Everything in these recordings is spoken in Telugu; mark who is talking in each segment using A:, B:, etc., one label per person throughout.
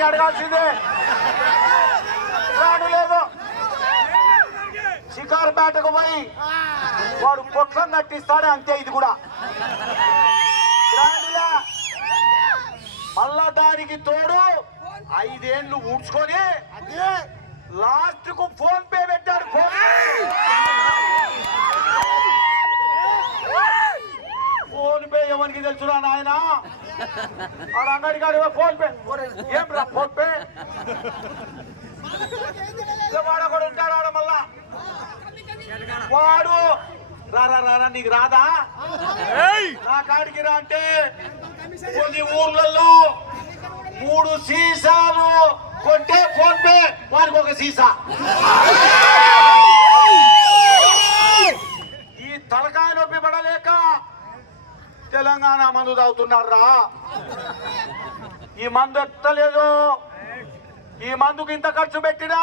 A: అని అడగాల్సిందే. రాడు లేదు. షికారు పేటకు పోయి వాడు పొట్లం కట్టిస్తాడే అంతే ఇది కూడా. మళ్ళా దానికి తోడు ఐదేళ్ళు ఊడ్చుకొని లాస్ట్కు ఫోన్ పే పెట్టాడు ఫోన్. ఫోన్ పే ఎవరికి తెలుసురా నాయన? ఆడ అంగడి కాడు ఫోన్ పే ఏం రా ఫోన్ పే వాడు ఒకడు ఉంటాడు ఆడ మళ్ళా వాడు రారా రారా నీకు రాదా నా కాడికి రా అంటే కొన్ని ఊర్లలో మూడు సీసాలు కొంటే ఫోన్ పే వారికి ఒక సీసా. ఈ తలకాయ నొప్పి పడలేక తెలంగాణ మందు తాగుతున్నారా? ఈ మందు ఎత్తలేదు. ఈ మందుకు ఇంత ఖర్చు పెట్టినా?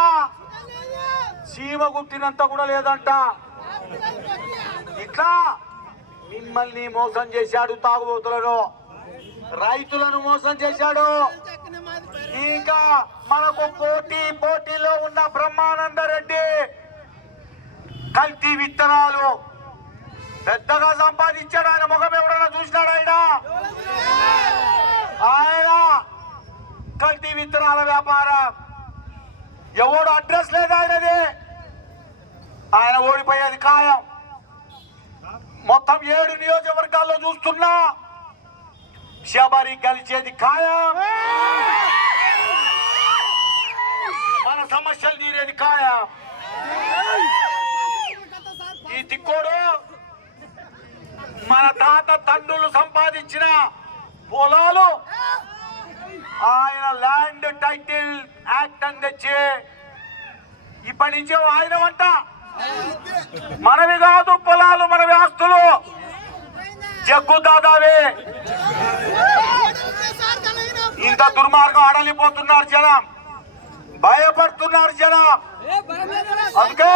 A: సీమ గుట్టినంత కూడా లేదంట. ఇట్లా మిమ్మల్ని మోసం చేశాడు తాగుబోతులను. రైతులను మోసం చేశాడు. ఇంకా మనకు పోటీ పోటీలో ఉన్న బ్రహ్మానంద రెడ్డి కల్తీ విత్తనాలు పెద్దగా సంపాదించాడు ఆయన ముఖం ఎవడన్నా చూసినాడు ఆయన ఆయన కల్తీ విత్తనాల వ్యాపారం. ఎవడు అడ్రస్ లేదు ఆయనది. ఆయన ఓడిపోయేది ఖాయం. మొత్తం ఏడు నియోజకవర్గాల్లో చూస్తున్నా శబరి గెలిచేది ఖాయం. మన సమస్యలు తీరేది ఖాయం. ఈ తిక్కోడు మన తాత తండ్రులు సంపాదించిన పొలాలు ఆయన ల్యాండ్ టైటిల్ యాక్ట్ అని తెచ్చి ఇప్పటి నుంచి ఆయన వంట మనవి కాదు పొలాలు మనవి ఆస్తులు. జగ్గు దాదావి. ఇంత దుర్మార్గం అడలిపోతున్నారు జనం. భయపడుతున్నారు జనం. అందుకే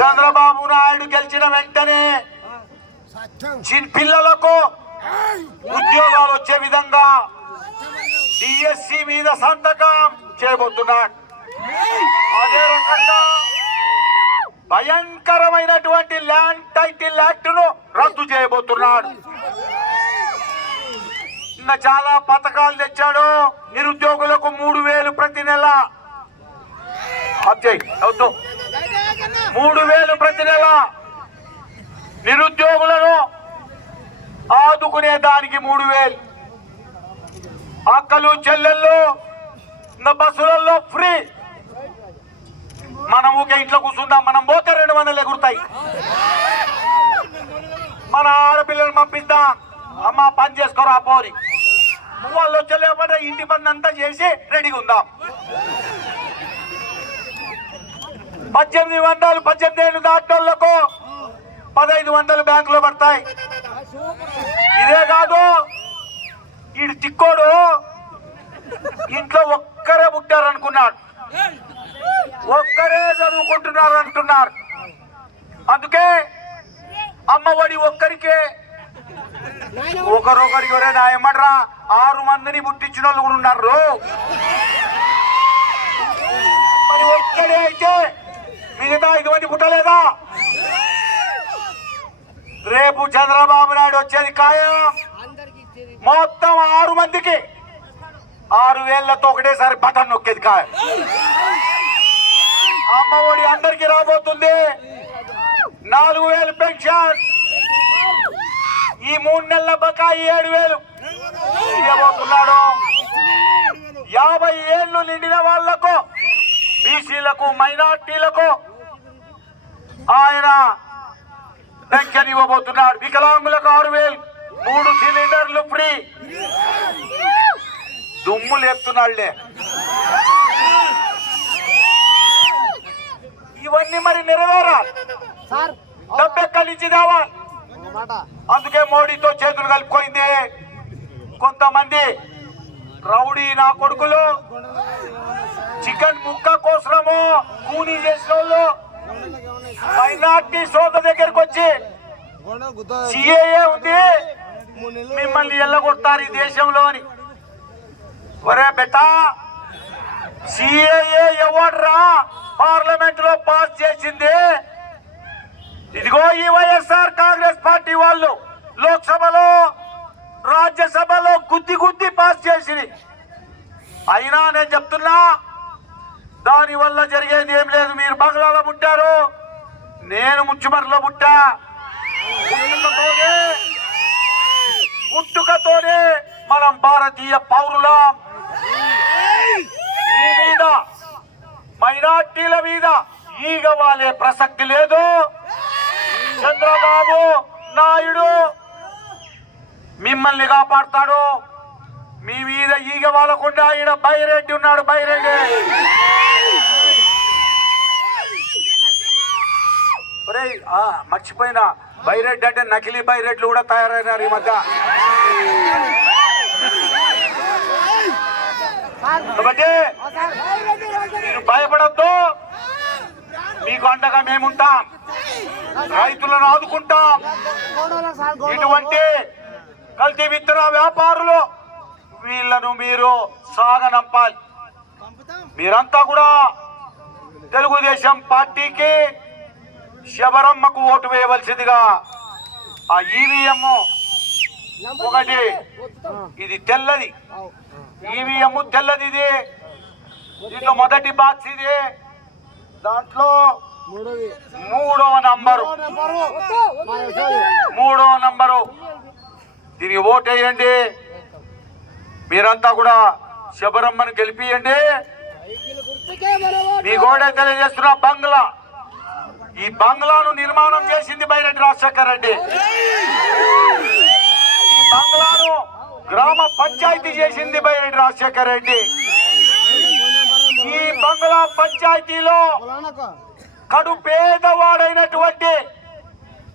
A: చంద్రబాబు నాయుడు గెలిచిన వెంటనే పిల్లలకు ఉద్యోగాలు వచ్చే విధంగా డిఎస్సి మీద సంతకం చేయబోతున్నాడు అదే రకంగా భయంకరమైనటువంటి ల్యాండ్ టైటిల్ యాక్ట్ను రద్దు చేయబోతున్నాడు ఇంకా చాలా పథకాలు తెచ్చాడు. నిరుద్యోగులకు మూడు వేలు ప్రతి నెల. మూడు వేలు ప్రతి నెల. నిరుద్యోగులను ఆదుకునే దానికి మూడు వేలు. అక్కలు చెల్లెళ్ళు బస్సులలో ఫ్రీ. మనం ఊకే ఇంట్లో కూర్చుందాం మనం పోతే రెండు వందలు ఎగురుతాయి. మన ఆడపిల్లలు పంపిద్దాం. అమ్మ పని చేసుకోరా పోరి. వాళ్ళు వచ్చలేమంటే ఇంటి పని అంతా చేసి రెడీగా ఉందాం. పద్దెనిమిది వందలు పద్దెనిమిది ఏళ్ళు దాటోళ్ళకు పదహైదు వందలు బ్యాంకులో పడతాయి. ఇదే కాదు ఈడు తిక్కోడు ఇంట్లో ఒక్కరే పుట్టారనుకున్నాడు. ఒక్కరే చదువుకుంటున్నారు అంటున్నారు. అందుకే అమ్మఒడి ఒక్కరికే. ఒకరొకరికి ఒరే నా ఏమంటారా ఆరు మందిని పుట్టించిన వాళ్ళు కూడా ఉన్నారు. మరి ఒక్కడే అయితే చంద్రబాబు నాయుడు వచ్చేది ఖాయం. మొత్తం ఆరు మందికి. ఆరు వేళ్ళతో ఒకటేసారి బటన్ నొక్కేది ఖాయం. అమ్మ ఒడి అందరికి రాబోతుంది. నాలుగు వేలు పెన్షన్. ఈ మూడు నెలల బకాయి ఏడు వేలు. ఇవ్వబోతున్నాడు యాభై ఏళ్ళు నిండిన వాళ్ళకు బీసీలకు మైనార్టీలకు ఆయన పెన్షన్ ఇవ్వబోతున్నాడు వికలాంగులకు ఆరు వేలు. మూడు సిలిండర్లు ఫ్రీ. దుమ్ము లేపుతున్నాళ్ళే ఇవన్నీ మరి నెరవేరాలి
B: సార్.
A: డబ్బెక్కడి నుంచి తేవాలి అందుకే మోడీతో చేతులు కలుపుకోయింది కొంతమంది రౌడీ నా కొడుకులు. చికెన్ ముక్క కోసము కూనీ చేసిన వాళ్ళు మైనార్టీ సోద దగ్గరికి వచ్చి సిఏఏ ఉంది. మిమ్మల్ని ఎల్లగొడతారు ఈ దేశంలో అని. ఒరే బెటా సిఏఏ ఎవడ్రా పార్లమెంట్లో పాస్ చేసింది. ఇదిగో ఈ వైఎస్ఆర్ కాంగ్రెస్ పార్టీ వాళ్ళు లోక్సభలో రాజ్యసభలో గుద్ది గుద్ది పాస్ చేసింది అయినా నేను చెప్తున్నా దాని వల్ల జరిగేది ఏం లేదు. మీరు బంగ్లాలో నేను ముచ్చుమర్లో పుట్టా. పుట్టుకతోనే మనం భారతీయ పౌరులం. మీ మీద మైనార్టీల మీద ఈగ వాలే ప్రసక్తి లేదు. చంద్రబాబు నాయుడు మిమ్మల్ని కాపాడతాడు. మీ మీద ఈగ వాలకుండా ఈయన బైరెడ్డి ఉన్నాడు బైరెడ్డి. ఒరేయ్, ఆ, మర్చిపోయినా. అంటే నకిలీ బైరెడ్లు కూడా తయారైనారు ఈ మధ్య. కాబట్టి మీరు భయపడద్దు. మీకు అండగా మేముంటాం. రైతులను ఆదుకుంటాం. ఇటువంటి కల్తీ విత్తన వ్యాపారులు వీళ్ళను మీరు సాగనంపాలి మీరంతా కూడా తెలుగుదేశం పార్టీకి శబరమ్మకు ఓటు వేయవలసిందిగా ఆ ఈవీఎం ఒకటి. ఇది తెల్లది. ఈవీఎం తెల్లది ఇది. దీంట్లో మొదటి బాక్స్ ఇది. దాంట్లో మూడవ నంబరు. మూడవ నంబరు. దీనికి ఓటేయండి మీరంతా కూడా శబరమ్మను గెలిపియండి. మీ గోడ తెలియజేస్తున్న బంగ్లా. ఈ బంగ్లాను నిర్మాణం చేసింది బైరెడ్డి రాజశేఖర్ రెడ్డి. ఈ బంగ్లాను గ్రామ పంచాయతీ చేసింది బైరెడ్డి రాజశేఖర్ రెడ్డి. ఈ బంగ్లా పంచాయతీలో కడు పేదవాడైనటువంటి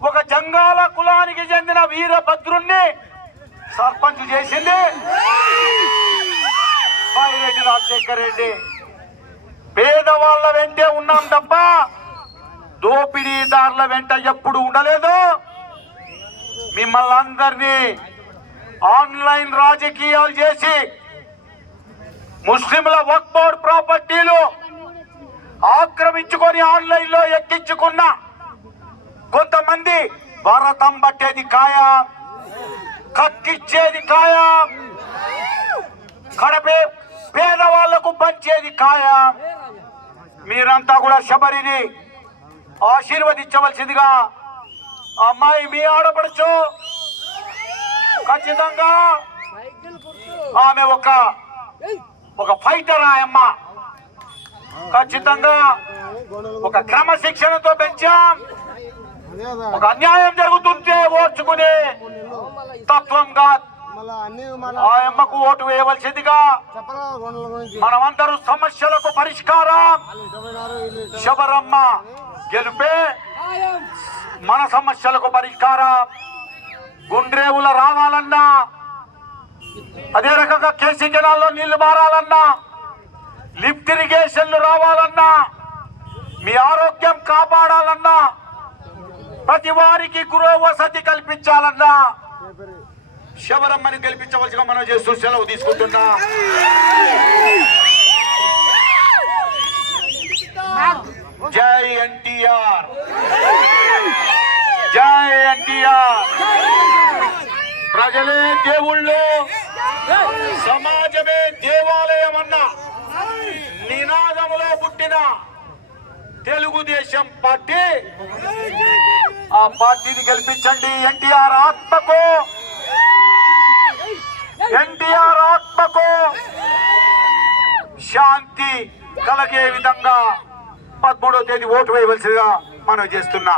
A: ఒక జంగాల కులానికి చెందిన వీరభద్రుణ్ణి సర్పంచ్ చేసింది బైరెడ్డి రాజశేఖర్ రెడ్డి. పేదవాళ్ళ వెంటే ఉన్నాం తప్ప దోపిడీదారుల వెంట ఎప్పుడు ఉండలేదు. మిమ్మల్ని అందరినీ ఆన్లైన్ రాజకీయాలు చేసి ముస్లింల వక్ బోర్డ్ ప్రాపర్టీలు ఆక్రమించుకొని ఆన్లైన్లో ఎక్కించుకున్న కొంతమంది భరతం పట్టేది కాయా కక్కిచ్చేది కాయా కడపే పేదవాళ్ళకు పంచేది కాయా మీరంతా కూడా శబరిని ఆశీర్వదించవలసిందిగా అమ్మాయి మీ ఆడపడచ్చు ఖచ్చితంగా ఆమె ఒక ఒక ఫైటర్ ఆయమ్మ ఖచ్చితంగా ఒక క్రమశిక్షణతో పెంచాం. ఒక అన్యాయం జరుగుతుంటే ఓర్చుకునే తత్వంగా
B: ఆయమ్మకు
A: ఆ అమ్మకు ఓటు వేయవలసిందిగా మనమందరూ సమస్యలకు పరిష్కారం. శబరమ్మ గెలుపే మన సమస్యలకు పరిష్కారం. గుండ్రేవుల రావాలన్నా అదే రకంగా కేసీ కెనాల్లో నీళ్ళు మారాలన్నా లిఫ్ట్ ఇరిగేషన్లు రావాలన్నా మీ ఆరోగ్యం కాపాడాలన్నా ప్రతి వారికి గృహ వసతి కల్పించాలన్నా శబరమ్మని గెలిపించవలసిగా మనం చేస్తూ సెలవు తీసుకుంటున్నా. జై ఎన్టీఆర్. జై ఎన్టీఆర్. ప్రజలే దేవుళ్ళు. సమాజమే దేవాలయం అన్న నినాదంలో పుట్టిన తెలుగుదేశం పార్టీ. ఆ పార్టీని గెలిపించండి. ఎన్టీఆర్ ఆత్మకు. ఎన్టీఆర్ ఆత్మకు. శాంతి కలిగే విధంగా పదమూడవ తేదీ ఓటు వేయవలసిందిగా మనం చేస్తున్నా.